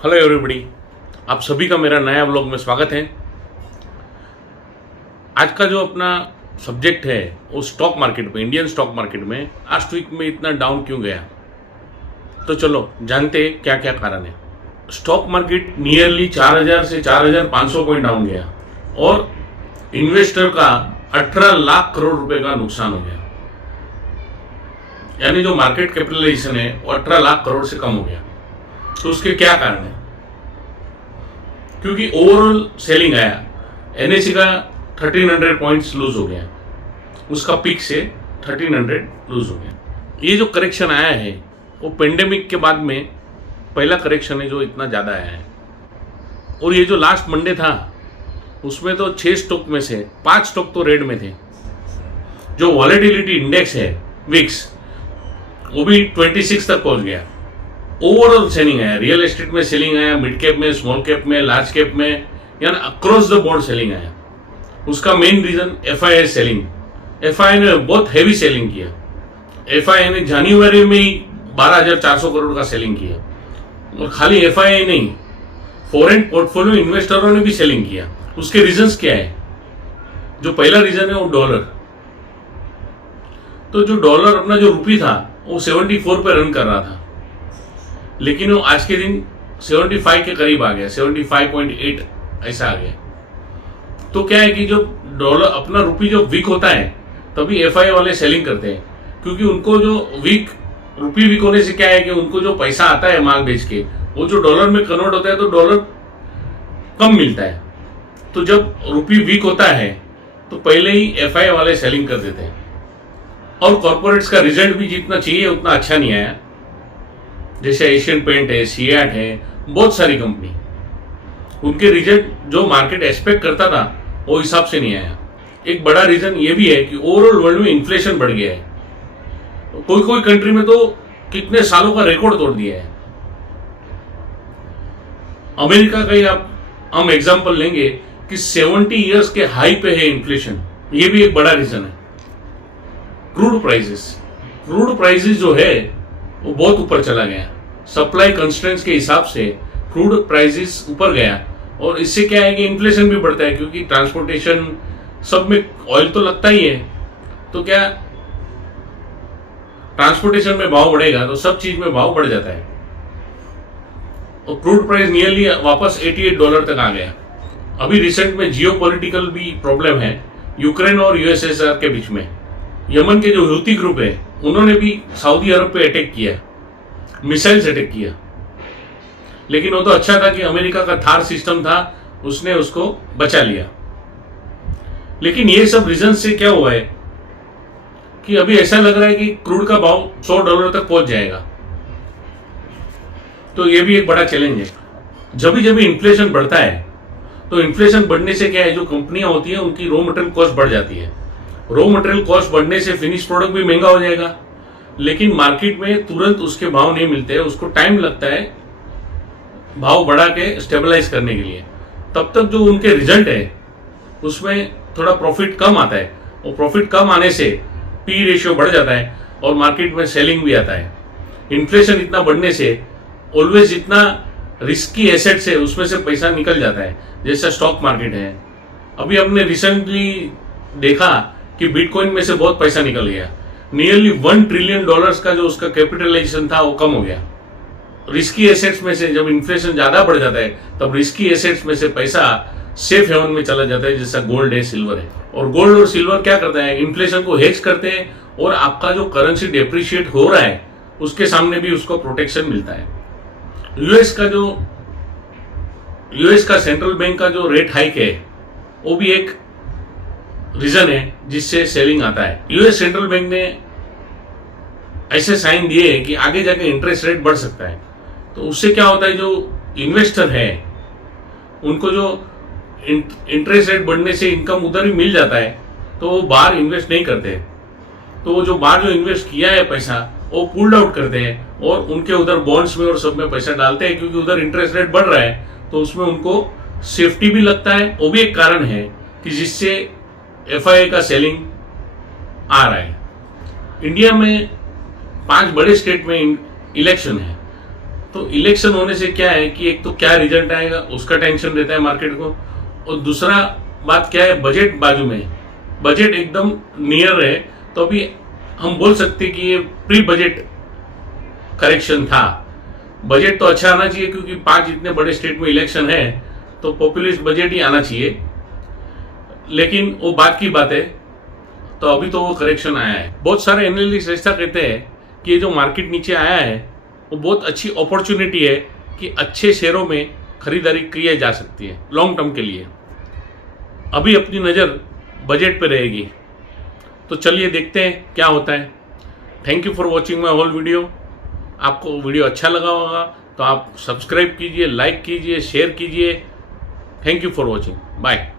Hello everybody, आप सभी का मेरा नया व्लॉग में स्वागत है। आज का जो अपना सब्जेक्ट है वो स्टॉक मार्केट में, इंडियन स्टॉक मार्केट में लास्ट वीक में इतना डाउन क्यों गया। तो चलो जानते हैं क्या क्या कारण है। स्टॉक मार्केट नियरली 4000 से 4500 पॉइंट डाउन गया और इन्वेस्टर का 18 लाख करोड़ रुपए का नुकसान हो गया। यानी जो मार्केट कैपिटलाइजेशन है वो 18 लाख करोड़ से कम हो गया। तो उसके क्या कारण है? क्योंकि ओवरऑल सेलिंग आया, एनएसई का 1300 पॉइंट्स लूज हो गया, उसका पीक से 1300 लूज हो गया। ये जो करेक्शन आया है वो पेंडेमिक के बाद में पहला करेक्शन है जो इतना ज़्यादा आया है। और ये जो लास्ट मंडे था उसमें तो 6 स्टॉक में से 5 स्टॉक तो रेड में थे। जो वॉलेटिलिटी इंडेक्स है विक्स, वो भी 26 तक पहुंच गया। ओवरऑल सेलिंग आया, रियल एस्टेट में सेलिंग आया, मिड कैप में, स्मॉल कैप में, लार्ज कैप में, यानी अक्रॉस द बोर्ड सेलिंग आया। उसका main reason FII selling. FII ने बहुत हैवी सेलिंग किया। एफआईआई ने जनवरी में ही 12,400 करोड़ का सेलिंग किया। और खाली एफआईआई नहीं, फॉरेन पोर्टफोलियो इन्वेस्टरों ने भी सेलिंग किया। उसके रीजंस क्या है? जो पहला रीजन है वो डॉलर। तो जो डॉलर अपना जो रुपी था वो 74 पे रन कर रहा था, लेकिन वो आज के दिन 75 के करीब आ गया, 75.8 ऐसा आ गया। तो क्या है कि जो डॉलर अपना रुपी जो वीक होता है तभी एफआई वाले सेलिंग करते हैं, क्योंकि उनको जो रुपी वीक होने से क्या है कि उनको जो पैसा आता है माल बेच के वो जो डॉलर में कन्वर्ट होता है तो डॉलर कम मिलता है। तो जब रुपी वीक होता है तो पहले ही एफआई वाले सेलिंग कर देते हैं। और कॉर्पोरेट्स का रिजल्ट भी जितना चाहिए उतना अच्छा नहीं आया। जैसे एशियन पेंट है, सियाट है, बहुत सारी कंपनी, उनके रिजल्ट जो मार्केट एक्सपेक्ट करता था वो हिसाब से नहीं आया। एक बड़ा रीजन ये भी है कि ओवरऑल वर्ल्ड में इन्फ्लेशन बढ़ गया है। कोई कोई कंट्री में तो कितने सालों का रिकॉर्ड तोड़ दिया है। अमेरिका का ही हम एग्जांपल लेंगे कि 70 इयर्स के हाई पे है इन्फ्लेशन। ये भी एक बड़ा रीजन है। क्रूड प्राइसेस जो है वो बहुत ऊपर चला गया। सप्लाई कंस्ट्रेंट्स के हिसाब से क्रूड प्राइसेस ऊपर गया और इससे क्या है कि इन्फ्लेशन भी बढ़ता है, क्योंकि ट्रांसपोर्टेशन सब में ऑयल तो लगता ही है। तो क्या ट्रांसपोर्टेशन में भाव बढ़ेगा तो सब चीज में भाव बढ़ जाता है। और क्रूड प्राइस नियरली वापस $88 तक आ गया। अभी रिसेंट में जियोपॉलिटिकल भी प्रॉब्लम है यूक्रेन और यूएसएसआर के बीच में। यमन के जो हूती ग्रुप है उन्होंने भी सऊदी अरब पे अटैक किया, मिसाइल्स अटैक किया। लेकिन वो तो अच्छा था कि अमेरिका का थार सिस्टम था, उसने उसको बचा लिया। लेकिन ये सब रीजन से क्या हुआ है कि अभी ऐसा लग रहा है कि क्रूड का भाव $100 तक पहुंच जाएगा। तो ये भी एक बड़ा चैलेंज है। जब भी इन्फ्लेशन बढ़ता है तो इन्फ्लेशन बढ़ने से क्या है, जो कंपनियां होती है उनकी रॉ मटेरियल कॉस्ट बढ़ जाती है। रॉ मटेरियल कॉस्ट बढ़ने से फिनिश प्रोडक्ट भी महंगा हो जाएगा, लेकिन मार्केट में तुरंत उसके भाव नहीं मिलते हैं। उसको टाइम लगता है भाव बढ़ा के स्टेबलाइज करने के लिए। तब तक जो उनके रिजल्ट है उसमें थोड़ा प्रॉफिट कम आता है, और प्रॉफिट कम आने से पी रेशियो बढ़ जाता है और मार्केट में सेलिंग भी आता है। इन्फ्लेशन इतना बढ़ने से ऑलवेज जितना रिस्की एसेट्स है उसमें से पैसा निकल जाता है, जैसा स्टॉक मार्केट है। अभी हमने रिसेंटली देखा कि बिटकॉइन में से बहुत पैसा निकल गया। नियरली $1 ट्रिलियन का जो उसका कैपिटलाइजेशन था वो कम हो गया। रिस्की एसेट्स में से जब इन्फ्लेशन ज्यादा बढ़ जाता है तब रिस्की एसेट्स में से पैसा सेफ हेवन में चला जाता है, जैसा गोल्ड है, सिल्वर है। और गोल्ड और सिल्वर क्या करता है, इन्फ्लेशन को हेज करते हैं और आपका जो करेंसी डेप्रिशिएट हो रहा है उसके सामने भी उसको प्रोटेक्शन मिलता है। यूएस का सेंट्रल बैंक का जो रेट हाइक है वो भी एक रीजन है जिससे सेलिंग आता है। यूएस सेंट्रल बैंक ने ऐसे साइन दिए कि आगे जाके इंटरेस्ट रेट बढ़ सकता है। तो उससे क्या होता है, जो इन्वेस्टर है उनको जो इंटरेस्ट रेट बढ़ने से इनकम उधर ही मिल जाता है, तो वो बाहर इन्वेस्ट नहीं करते। तो वो जो बाहर जो इन्वेस्ट किया है पैसा वो पुल्ड आउट करते हैं और उनके उधर बॉन्ड्स में और सब में पैसा डालते हैं, क्योंकि उधर इंटरेस्ट रेट बढ़ रहा है तो उसमें उनको सेफ्टी भी लगता है। वो भी एक कारण है कि जिससे एफआईआई का सेलिंग आ रहा है। इंडिया में 5 बड़े स्टेट में इलेक्शन है, तो इलेक्शन होने से क्या है कि एक तो क्या रिजल्ट आएगा उसका टेंशन रहता है मार्केट को, और दूसरा बात क्या है, बजट बाजू में, बजट एकदम नियर है, तो अभी हम बोल सकते कि ये प्री बजट करेक्शन था। बजट तो अच्छा आना चाहिए क्योंकि 5 इतने बड़े स्टेट में इलेक्शन है तो पॉपुलिस्ट बजट ही आना चाहिए, लेकिन वो बात की बात है। तो अभी तो वो करेक्शन आया है। बहुत सारे एनालिस्ट ऐसा कहते हैं कि ये जो मार्केट नीचे आया है वो बहुत अच्छी अपॉर्चुनिटी है कि अच्छे शेयरों में खरीदारी की जा सकती है लॉन्ग टर्म के लिए। अभी अपनी नज़र बजट पे रहेगी, तो चलिए देखते हैं क्या होता है। Thank you for watching my whole video. आपको वीडियो अच्छा लगा होगा तो आप सब्सक्राइब कीजिए, लाइक कीजिए, शेयर कीजिए। Thank you for watching, bye.